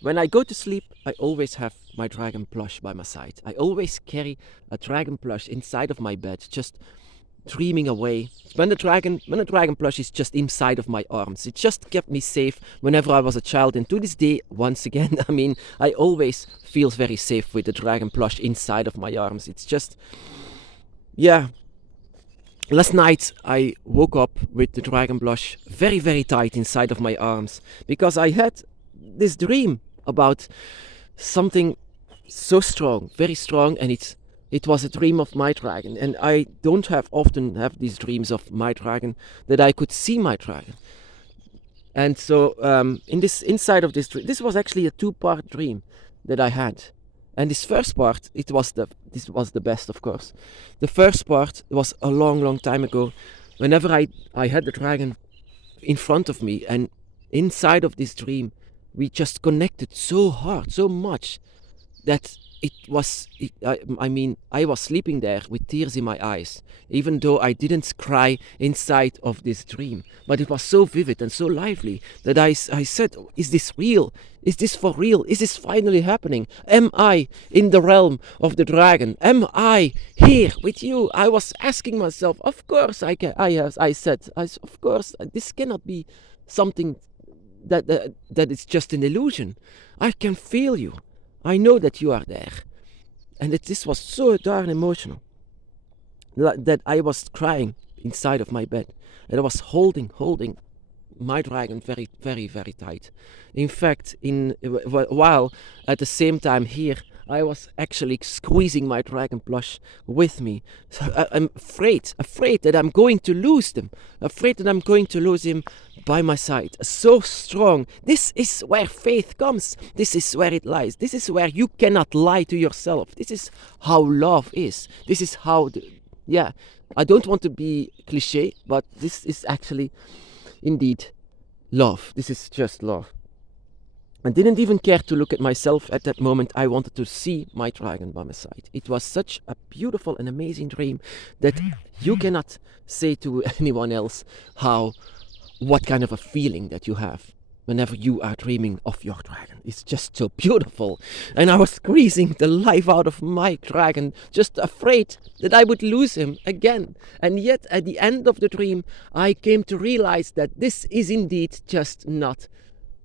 When I go to sleep, I always have my dragon plush by my side. I always carry a dragon plush inside of my bed, just dreaming away. When the dragon plush is just inside of my arms, it just kept me safe whenever I was a child. And to this day, once again, I mean, I always feel very safe with the dragon plush inside of my arms. It's just, yeah. Last night I woke up with the dragon plush very, very tight inside of my arms because I had this dream about something so strong, very strong, and it was a dream of my dragon. And I don't have often have these dreams of my dragon, that I could see my dragon. And so in this inside of this dream, this was actually a two-part dream that I had. And this first part, this was the best, of course. The first part was a long, long time ago. Whenever I had the dragon in front of me, and inside of this dream, we just connected so hard, so much, that I was sleeping there with tears in my eyes, even though I didn't cry inside of this dream. But it was so vivid and so lively that I said, is this real? Is this for real? Is this finally happening? Am I in the realm of the dragon? Am I here with you? I was asking myself, of course I can. Of course, this cannot be something that is just an illusion. I can feel you. I know that you are there. And this was so darn emotional that I was crying inside of my bed. And I was holding my dragon very, very, very tight. In fact, while at the same time here, I was actually squeezing my dragon plush with me. So I'm afraid that I'm going to lose them. Afraid that I'm going to lose him by my side. So strong. This is where faith comes. This is where it lies. This is where you cannot lie to yourself. This is how love is. This is how, I don't want to be cliche, but this is actually indeed love. This is just love. I didn't even care to look at myself at that moment. I wanted to see my dragon by my side. It was such a beautiful and amazing dream that you cannot say to anyone else what kind of a feeling that you have whenever you are dreaming of your dragon. It's just so beautiful. And I was squeezing the life out of my dragon, just afraid that I would lose him again. And yet at the end of the dream, I came to realize that this is indeed just not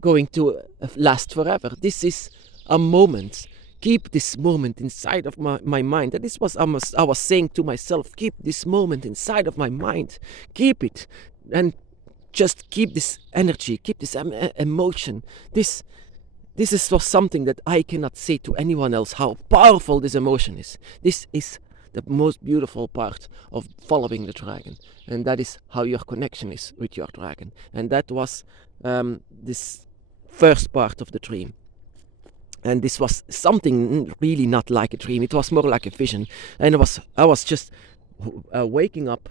going to last forever. This is a moment. Keep this moment inside of my mind. And this was I was saying to myself, keep this moment inside of my mind. Keep it. And just keep this energy, keep this emotion. This was something that I cannot say to anyone else, how powerful this emotion is. This is the most beautiful part of following the dragon. And that is how your connection is with your dragon. And that was this first part of the dream. And this was something really not like a dream. It was more like a vision. And I was just waking up.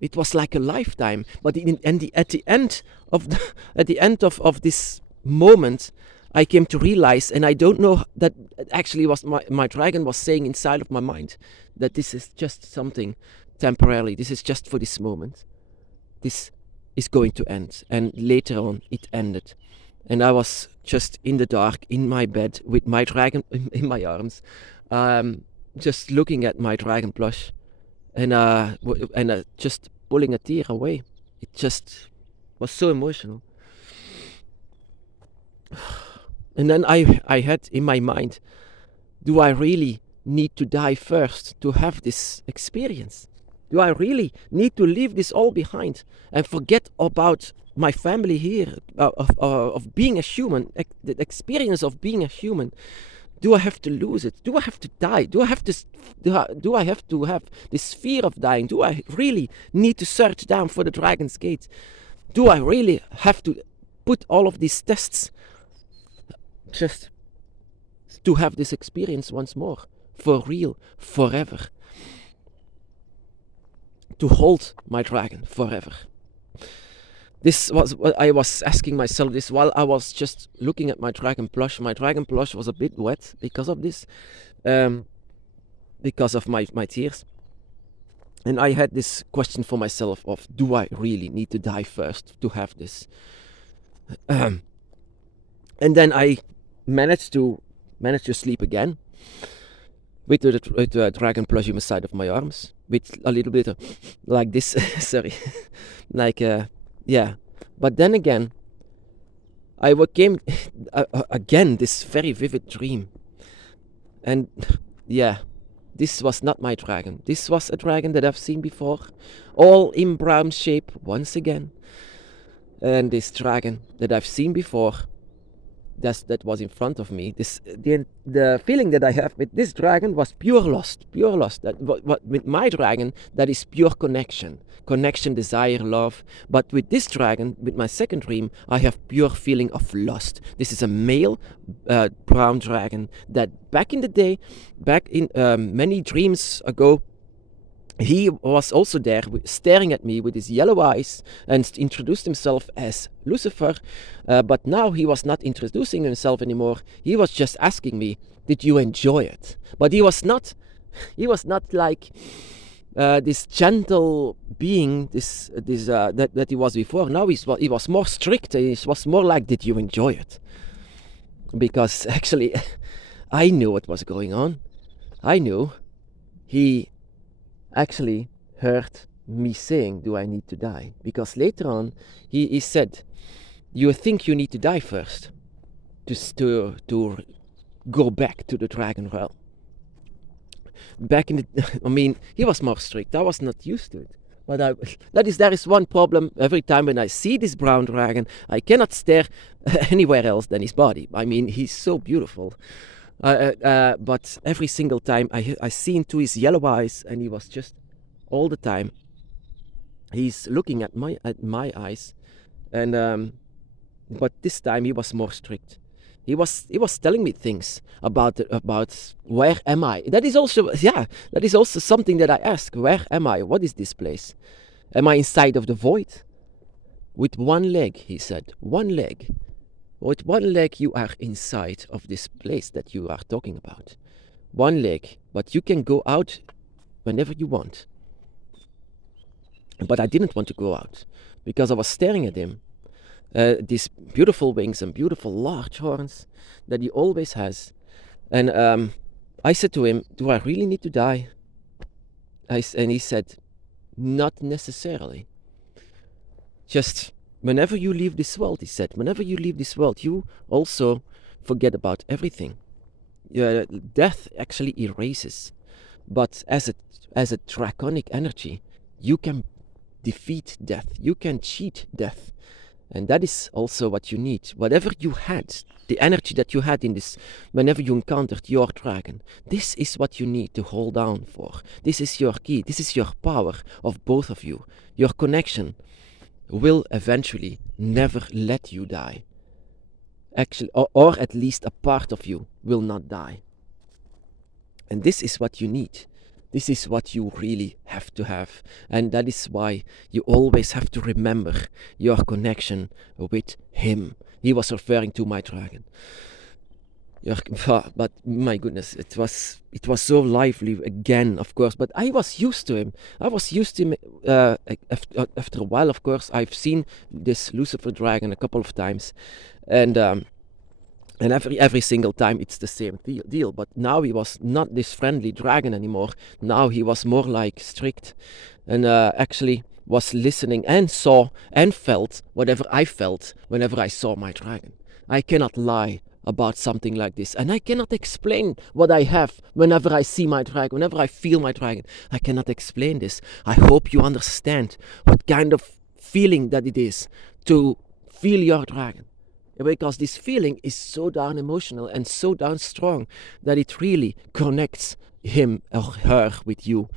It was like a lifetime. But at the end of this moment, I came to realize, and I don't know, that actually was my dragon was saying inside of my mind that this is just something temporarily. This is just for this moment. This is going to end. And later on, it ended. And I was just in the dark, in my bed, with my dragon in my arms, just looking at my dragon plush, and just pulling a tear away. It just was so emotional. And then I had in my mind, do I really need to die first to have this experience? Do I really need to leave this all behind and forget about my family here, of being a human, the experience of being a human? Do I have to lose it? Do I have to die? Do I have to have this fear of dying? Do I really need to search down for the Dragon's Gate? Do I really have to put all of these tests just to have this experience once more, for real, forever? To hold my dragon forever. This was what I was asking myself this while I was just looking at my dragon plush. My dragon plush was a bit wet because of this, because of my tears. And I had this question for myself of, do I really need to die first to have this? And then I managed to sleep again with the dragon plushing beside of my arms, with a little bit of, like this. Sorry, like yeah. But then again, I came again this very vivid dream, and yeah, this was not my dragon. This was a dragon that I've seen before, all in brown shape once again. And this dragon that I've seen before, that was in front of me. The feeling that I have with this dragon was pure lust. That with my dragon, that is pure connection, desire, love. But with this dragon, with my second dream, I have pure feeling of lust. This is a male brown dragon that back in the day, back in many dreams ago, he was also there staring at me with his yellow eyes and introduced himself as Lucifer, but now he was not introducing himself anymore. He was just asking me, did you enjoy it? But he was not like this gentle being that he was before. Now he was more strict. He was more like, did you enjoy it? Because actually I knew what was going on. I knew he actually heard me saying, do I need to die? Because later on he said, you think you need to die first to go back to the dragon realm. Back in the I mean, he was more strict. I was not used to it. But there is one problem. Every time when I see this brown dragon, I cannot stare anywhere else than his body. I mean, he's so beautiful. But every single time I see into his yellow eyes, and he was just all the time, he's looking at my eyes, and but this time he was more strict. He was telling me things about where am I. That is also something that I ask. Where am I? What is this place? Am I inside of the void? With one leg, he said. One leg. With one leg you are inside of this place that you are talking about. One leg, but you can go out whenever you want. But I didn't want to go out because I was staring at him. These beautiful wings and beautiful large horns that he always has. And I said to him, do I really need to die? And he said, not necessarily. Just whenever you leave this world, he said, whenever you leave this world, you also forget about everything. Death actually erases. But as a draconic energy, you can defeat death. You can cheat death. And that is also what you need. Whatever you had, the energy that you had in this, whenever you encountered your dragon, this is what you need to hold on for. This is your key. This is your power of both of you. Your connection will eventually never let you die. Actually, or at least a part of you will not die. And this is what you need. This is what you really have to have. And that is why you always have to remember your connection with him. He was referring to my dragon. But my goodness, it was so lively again, of course. But I was used to him. I was used to him after a while, of course. I've seen this Lucifer dragon a couple of times. And every single time it's the same deal. But now he was not this friendly dragon anymore. Now he was more like strict. And actually was listening and saw and felt whatever I felt whenever I saw my dragon. I cannot lie about something like this, and I cannot explain what I have whenever I see my dragon, whenever I feel my dragon. I cannot explain this. I hope you understand what kind of feeling that it is to feel your dragon, because this feeling is so darn emotional and so darn strong that it really connects him or her with you.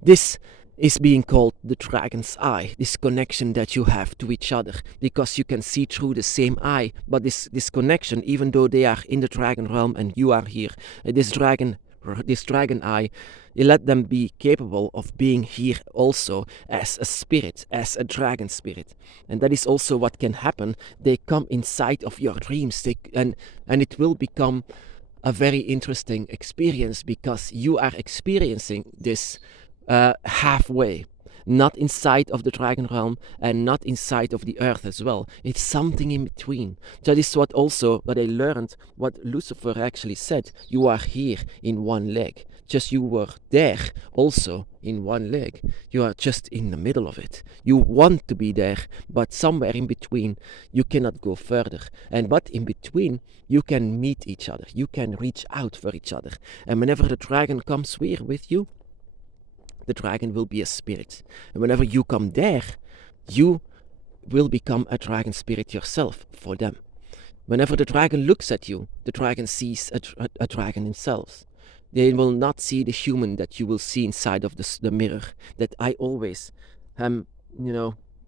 This is being called the dragon's eye, this connection that you have to each other, because you can see through the same eye. But this connection, even though they are in the dragon realm and you are here, this dragon eye, you let them be capable of being here also as a spirit, as a dragon spirit. And that is also what can happen. They come inside of your dreams, and it will become a very interesting experience, because you are experiencing this halfway. not inside of the dragon realm and not inside of the earth as well. It's something in between. That is what I learned, what Lucifer actually said. You are here in one leg. Just you were there also in one leg. You are just in the middle of it. You want to be there, but somewhere in between you cannot go further. But in between you can meet each other. You can reach out for each other. And whenever the dragon comes here with you, the dragon will be a spirit. And whenever you come there, you will become a dragon spirit yourself for them. Whenever the dragon looks at you, the dragon sees a dragon himself. They will not see the human that you will see inside of the mirror that I always am,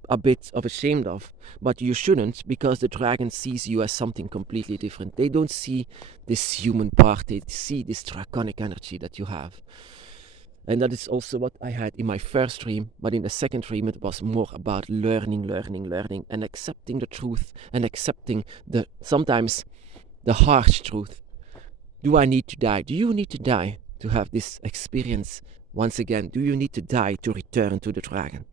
a bit of ashamed of. But you shouldn't, because the dragon sees you as something completely different. They don't see this human part, they see this draconic energy that you have. And that is also what I had in my first dream, but in the second dream it was more about learning, and accepting the truth, and accepting sometimes the harsh truth. Do I need to die? Do you need to die to have this experience once again? Do you need to die to return to the dragon?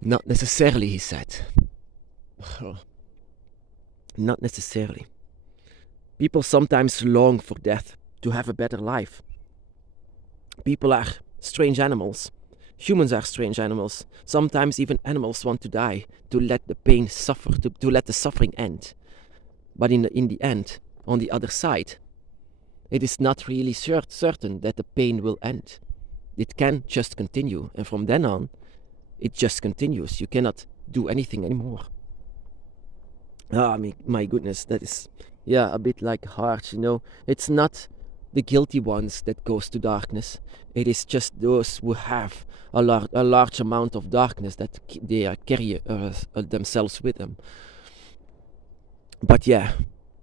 Not necessarily, he said. Not necessarily. People sometimes long for death to have a better life. People are strange animals. Humans are strange animals. Sometimes even animals want to die to let the pain suffer, to let the suffering end. But in the end, on the other side, it is not really certain that the pain will end. It can just continue, and from then on, it just continues. You cannot do anything anymore. My goodness, that is, a bit like harsh, It's not the guilty ones that goes to darkness. It is just those who have a large amount of darkness that they carry themselves with them. But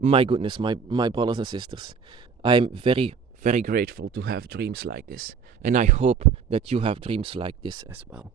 my goodness, my brothers and sisters, I'm very, very grateful to have dreams like this. And I hope that you have dreams like this as well.